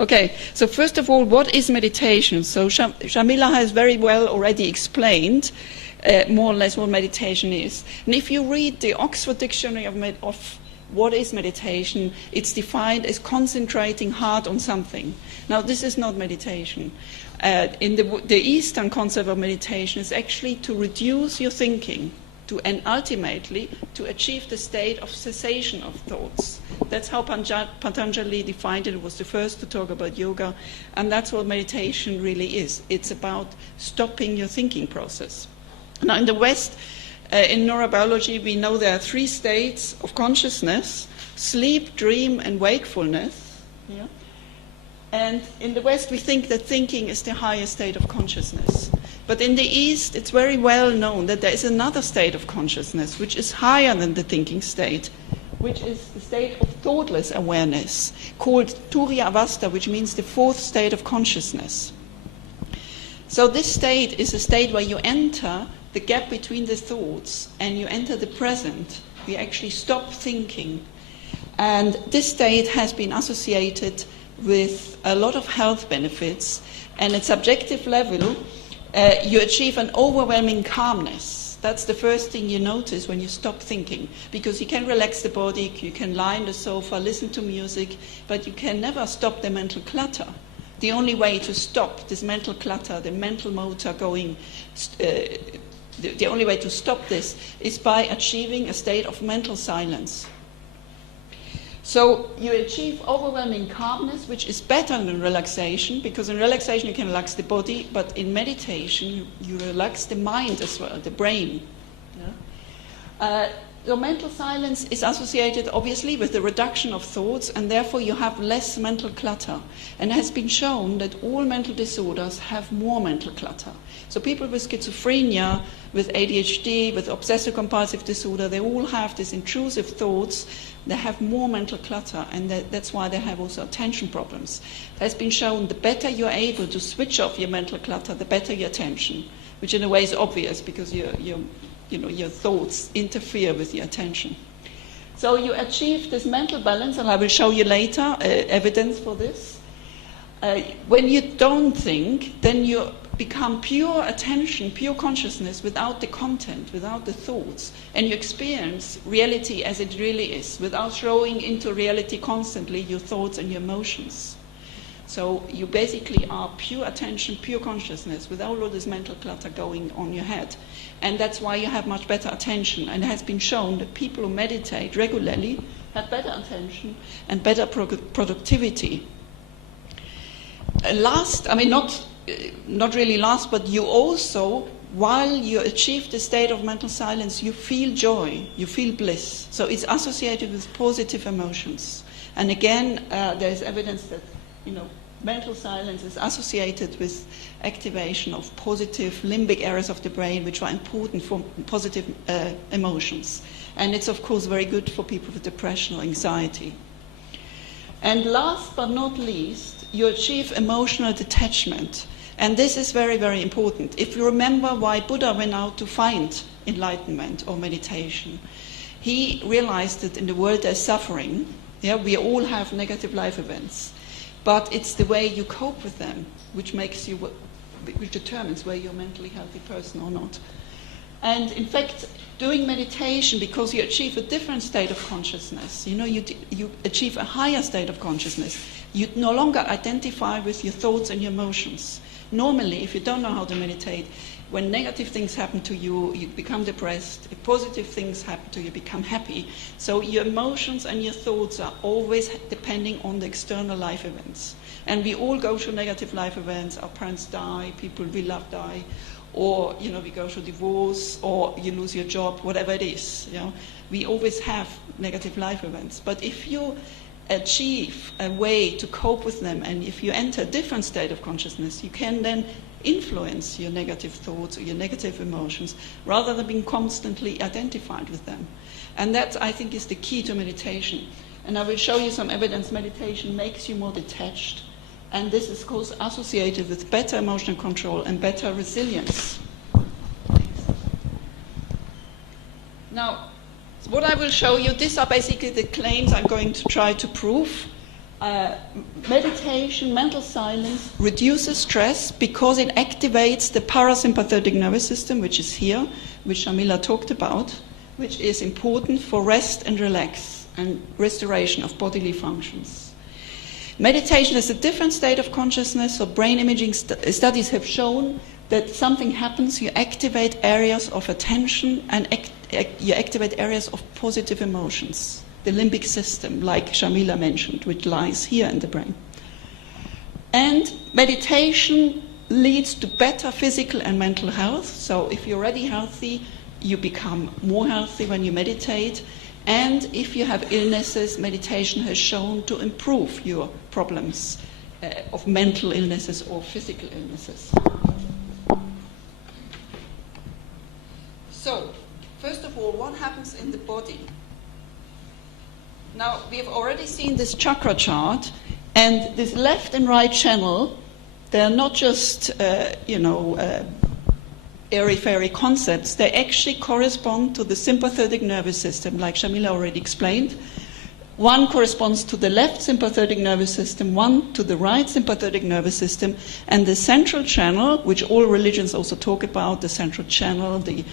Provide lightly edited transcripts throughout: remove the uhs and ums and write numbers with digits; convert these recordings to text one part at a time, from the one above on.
Okay, so first of all, what is meditation? So Shamila has very well already explained more or less what meditation is. And if you read the Oxford Dictionary of what is meditation, it's defined as concentrating hard on something. Now, this is not meditation. In the Eastern concept of meditation is actually to reduce your thinking and ultimately to achieve the state of cessation of thoughts. That's how Patanjali defined it. It was the first to talk about yoga, and that's what meditation really is. It's about stopping your thinking process. Now, in the West, in neurobiology, we know there are 3 states of consciousness: sleep, dream, and wakefulness. Yeah? And in the West, we think that thinking is the highest state of consciousness. But in the East, it's very well known that there is another state of consciousness which is higher than the thinking state, which is the state of thoughtless awareness, called Turiya Avastha, which means the 4th state of consciousness. So this state is a state where you enter the gap between the thoughts and you enter the present. You actually stop thinking. And this state has been associated with a lot of health benefits, and at subjective level, you achieve an overwhelming calmness. That's the first thing you notice when you stop thinking, because you can relax the body, you can lie on the sofa, listen to music, but you can never stop the mental clutter. The only way to stop this mental clutter, the mental motor going, the only way to stop this is by achieving a state of mental silence. So you achieve overwhelming calmness, which is better than relaxation, because in relaxation you can relax the body, but in meditation you relax the mind as well, the brain. Yeah? So mental silence is associated obviously with the reduction of thoughts, and therefore you have less mental clutter. And it has been shown that all mental disorders have more mental clutter. So people with schizophrenia, with ADHD, with obsessive-compulsive disorder, they all have these intrusive thoughts. They have more mental clutter, and that's why they have also attention problems. It has been shown the better you're able to switch off your mental clutter, the better your attention, which in a way is obvious because your thoughts interfere with your attention. So you achieve this mental balance, and I will show you later evidence for this. When you don't think, then you become pure attention, pure consciousness without the content, without the thoughts, and you experience reality as it really is, without throwing into reality constantly your thoughts and your emotions. So you basically are pure attention, pure consciousness, without all this mental clutter going on your head. And that's why you have much better attention. And it has been shown that people who meditate regularly have better attention and better productivity. Not really last, but you also, while you achieve the state of mental silence, you feel joy, you feel bliss. So it's associated with positive emotions. And again, there's evidence that, mental silence is associated with activation of positive limbic areas of the brain, which are important for positive emotions. And it's, of course, very good for people with depression or anxiety. And last but not least, you achieve emotional detachment. And this is very, very important. If you remember why Buddha went out to find enlightenment or meditation, he realized that in the world there's suffering. Yeah, we all have negative life events. But it's the way you cope with them which determines whether you're a mentally healthy person or not. And in fact, doing meditation, because you achieve a different state of consciousness, you achieve a higher state of consciousness. You no longer identify with your thoughts and your emotions. Normally, if you don't know how to meditate, when negative things happen to you, you become depressed. If positive things happen to you, you become happy. So your emotions and your thoughts are always depending on the external life events. And we all go through negative life events. Our parents die, people we love die, or we go through divorce, or you lose your job, whatever it is. We always have negative life events. But if you achieve a way to cope with them, and if you enter a different state of consciousness, you can then influence your negative thoughts or your negative emotions rather than being constantly identified with them. And that, I think, is the key to meditation. And I will show you some evidence meditation makes you more detached. And this is, of course, associated with better emotional control and better resilience. Now, what I will show you, these are basically the claims I'm going to try to prove. meditation, mental silence, reduces stress because it activates the parasympathetic nervous system, which is here, which Shamila talked about, which is important for rest and relax and restoration of bodily functions. Meditation is a different state of consciousness, so brain imaging studies have shown that something happens, you activate areas of attention and you activate areas of positive emotions. The limbic system, like Shamila mentioned, which lies here in the brain. And meditation leads to better physical and mental health. So if you're already healthy, you become more healthy when you meditate. And if you have illnesses, meditation has shown to improve your problems of mental illnesses or physical illnesses. So, first of all, what happens in the body? Now, we have already seen this chakra chart, and this left and right channel, they're not just, airy-fairy concepts. They actually correspond to the sympathetic nervous system, like Shamila already explained. One corresponds to the left sympathetic nervous system, one to the right sympathetic nervous system, and the central channel, which all religions also talk about, the central channel, the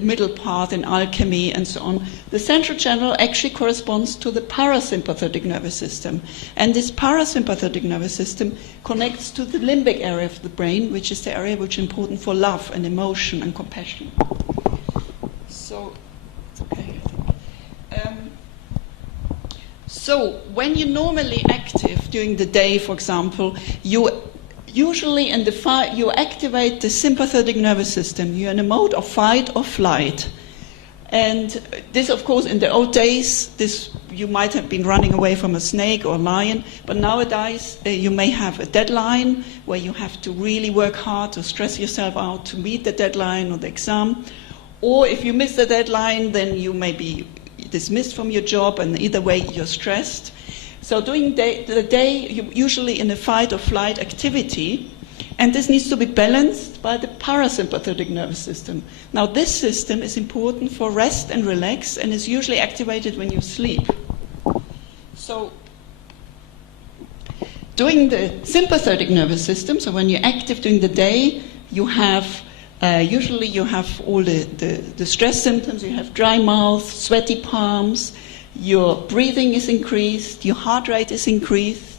middle path in alchemy and so on. The central channel actually corresponds to the parasympathetic nervous system. And this parasympathetic nervous system connects to the limbic area of the brain, which is the area which is important for love and emotion and compassion. So, it's okay, I think. So, when you're normally active during the day, for example, usually in the fight, you activate the sympathetic nervous system. You're in a mode of fight or flight. And this, of course, in the old days, you might have been running away from a snake or a lion, but nowadays you may have a deadline where you have to really work hard to stress yourself out to meet the deadline or the exam. Or if you miss the deadline, then you may be dismissed from your job, and either way you're stressed. So during the day, you're usually in a fight or flight activity, and this needs to be balanced by the parasympathetic nervous system. Now, this system is important for rest and relax, and is usually activated when you sleep. So, during the sympathetic nervous system, so when you're active during the day, you have usually you have all the stress symptoms. You have dry mouth, sweaty palms. Your breathing is increased, your heart rate is increased,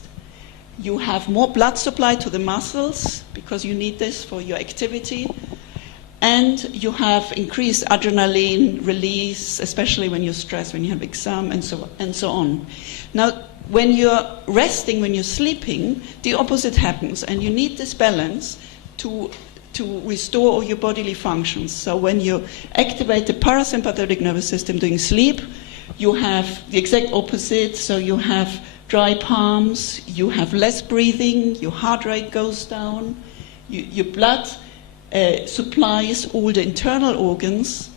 you have more blood supply to the muscles because you need this for your activity, and you have increased adrenaline release, especially when you're stressed, when you have exam, and so on. Now, when you're resting, when you're sleeping, the opposite happens, and you need this balance to restore all your bodily functions. So when you activate the parasympathetic nervous system during sleep, you have the exact opposite, so you have dry palms, you have less breathing, your heart rate goes down, your blood supplies all the internal organs,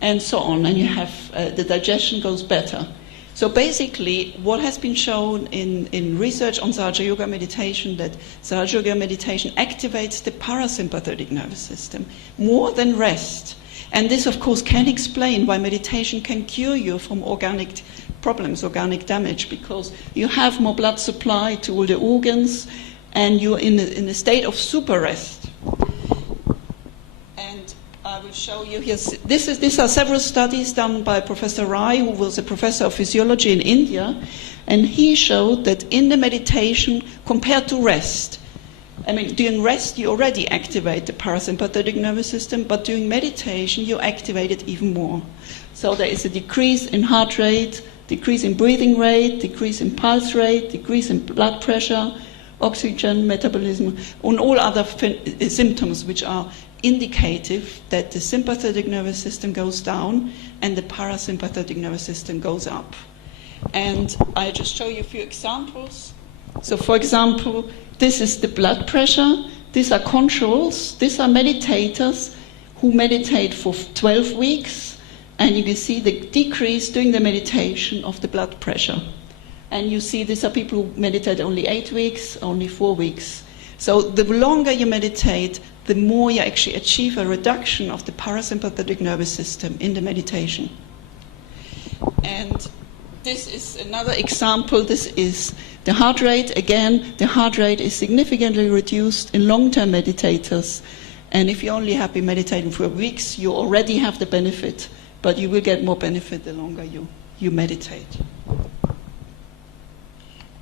and so on, and you have the digestion goes better. So basically, what has been shown in research on Sahaja Yoga Meditation, that Sahaja Yoga Meditation activates the parasympathetic nervous system more than rest. And this, of course, can explain why meditation can cure you from organic problems, organic damage, because you have more blood supply to all the organs, and you're in a state of super rest. And I will show you here. These are several studies done by Professor Rai, who was a professor of physiology in India, and he showed that in the meditation, compared to rest, during rest, you already activate the parasympathetic nervous system, but during meditation, you activate it even more. So there is a decrease in heart rate, decrease in breathing rate, decrease in pulse rate, decrease in blood pressure, oxygen, metabolism, and all other symptoms which are indicative that the sympathetic nervous system goes down and the parasympathetic nervous system goes up. And I just show you a few examples. So, for example, this is the blood pressure. These are controls. These are meditators who meditate for 12 weeks. And you can see the decrease during the meditation of the blood pressure. And you see these are people who meditate only 8 weeks, only 4 weeks. So the longer you meditate, the more you actually achieve a reduction of the parasympathetic nervous system in the meditation. And this is another example. This is the heart rate. Again, the heart rate is significantly reduced in long-term meditators. And if you only have been meditating for weeks, you already have the benefit, but you will get more benefit the longer you meditate.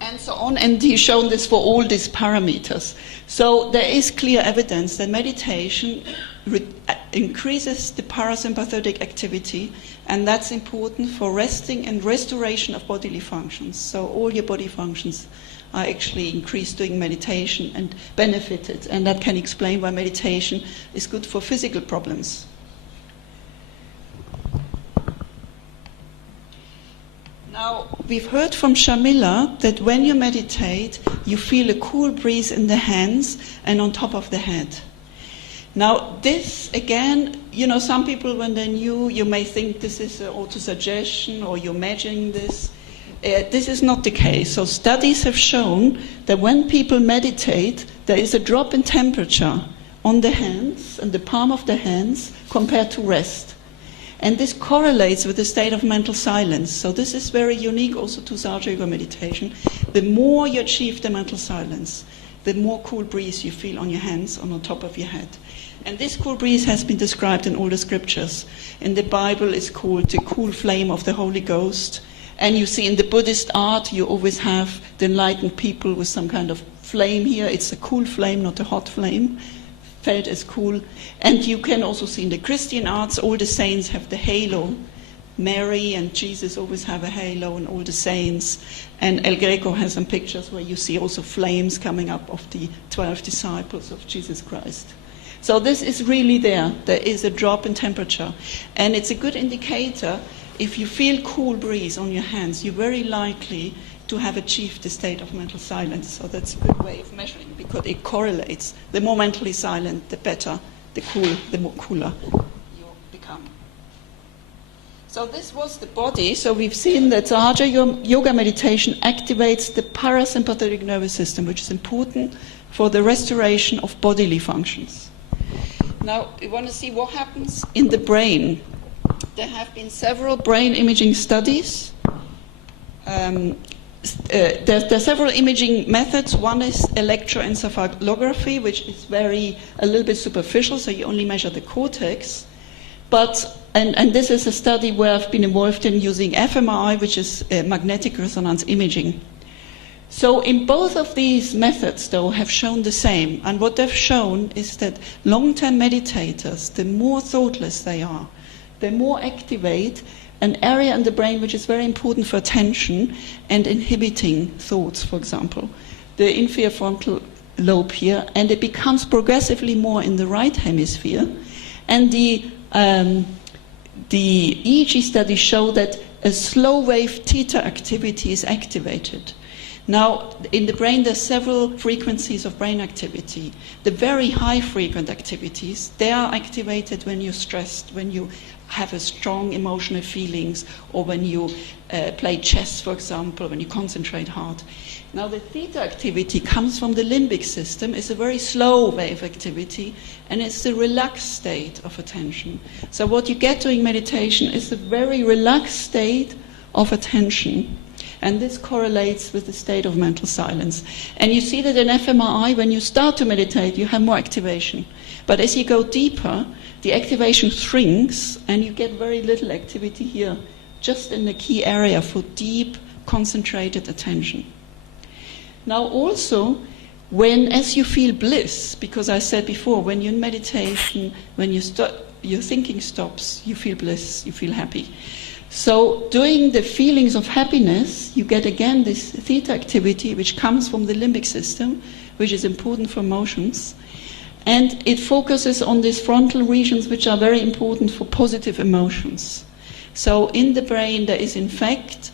And so on, and he's shown this for all these parameters. So there is clear evidence that meditation increases the parasympathetic activity, and that's important for resting and restoration of bodily functions. So all your body functions are actually increased doing meditation and benefited, and that can explain why meditation is good for physical problems. Now, we've heard from Shamila that when you meditate, you feel a cool breeze in the hands and on top of the head. Now, this, again, you know, some people, when they're new, you may think this is auto-suggestion or you're imagining this. This is not the case. So studies have shown that when people meditate, there is a drop in temperature on the hands and the palm of the hands compared to rest. And this correlates with the state of mental silence. So this is very unique also to Sahaja Yoga meditation. The more you achieve the mental silence, the more cool breeze you feel on your hands and on top of your head. And this cool breeze has been described in all the scriptures. In the Bible, it's called the cool flame of the Holy Ghost. And you see in the Buddhist art, you always have the enlightened people with some kind of flame here. It's a cool flame, not a hot flame. Felt as cool. And you can also see in the Christian arts, all the saints have the halo. Mary and Jesus always have a halo, and all the saints. And El Greco has some pictures where you see also flames coming up of the 12 disciples of Jesus Christ. So this is really there. There is a drop in temperature. And it's a good indicator. If you feel cool breeze on your hands, you're very likely to have achieved the state of mental silence. So that's a good way of measuring, because it correlates. The more mentally silent, the better, the more cooler you become. So this was the body. So we've seen that Sahaja Yoga meditation activates the parasympathetic nervous system, which is important for the restoration of bodily functions. Now, we want to see what happens in the brain. There have been several brain imaging studies. There are several imaging methods. One is electroencephalography, which is a little bit superficial, so you only measure the cortex. And this is a study where I've been involved in using fMRI, which is magnetic resonance imaging. So in both of these methods, though, have shown the same. And what they've shown is that long-term meditators, the more thoughtless they are, the more activate an area in the brain which is very important for attention and inhibiting thoughts, for example, the inferior frontal lobe here, and it becomes progressively more in the right hemisphere. And the EEG studies show that a slow wave theta activity is activated. Now, in the brain, there are several frequencies of brain activity. The very high frequent activities, they are activated when you're stressed, when you have a strong emotional feelings, or when you play chess, for example, when you concentrate hard. Now, the theta activity comes from the limbic system. It's a very slow wave activity, and it's the relaxed state of attention. So what you get during meditation is a very relaxed state of attention. And this correlates with the state of mental silence. And you see that in fMRI, when you start to meditate, you have more activation. But as you go deeper, the activation shrinks, and you get very little activity here, just in the key area for deep, concentrated attention. Now also, as you feel bliss, because I said before, when you're in meditation, when your thinking stops, you feel bliss, you feel happy. So during the feelings of happiness, you get again this theta activity, which comes from the limbic system, which is important for emotions. And it focuses on these frontal regions, which are very important for positive emotions. So in the brain, there is in fact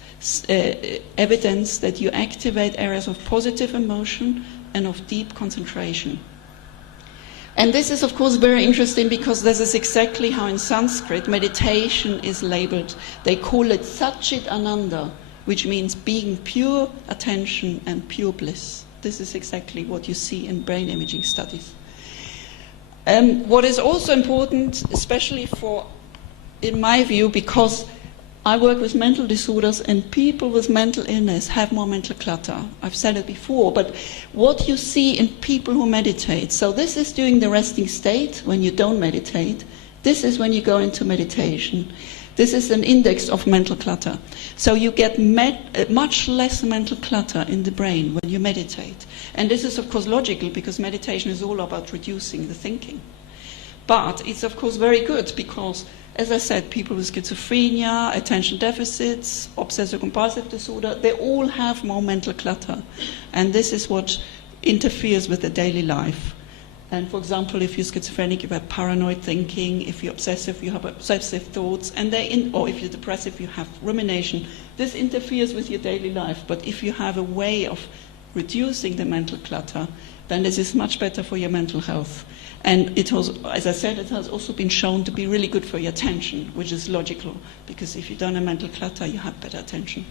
evidence that you activate areas of positive emotion and of deep concentration. And this is, of course, very interesting, because this is exactly how in Sanskrit meditation is labeled. They call it Satchit Ananda, which means being pure attention and pure bliss. This is exactly what you see in brain imaging studies. What is also important, especially in my view, because I work with mental disorders, and people with mental illness have more mental clutter. I've said it before, but what you see in people who meditate, so this is during the resting state when you don't meditate, this is when you go into meditation. This is an index of mental clutter. So you get much less mental clutter in the brain when you meditate. And this is of course logical, because meditation is all about reducing the thinking. But it's of course very good because, as I said, people with schizophrenia, attention deficits, obsessive-compulsive disorder, they all have more mental clutter. And this is what interferes with the daily life. And for example, if you're schizophrenic, you have paranoid thinking. If you're obsessive, you have obsessive thoughts. Or if you're depressive, you have rumination. This interferes with your daily life. But if you have a way of reducing the mental clutter, then this is much better for your mental health. And it was, as I said, it has also been shown to be really good for your attention, which is logical, because if you don't have mental clutter, you have better attention.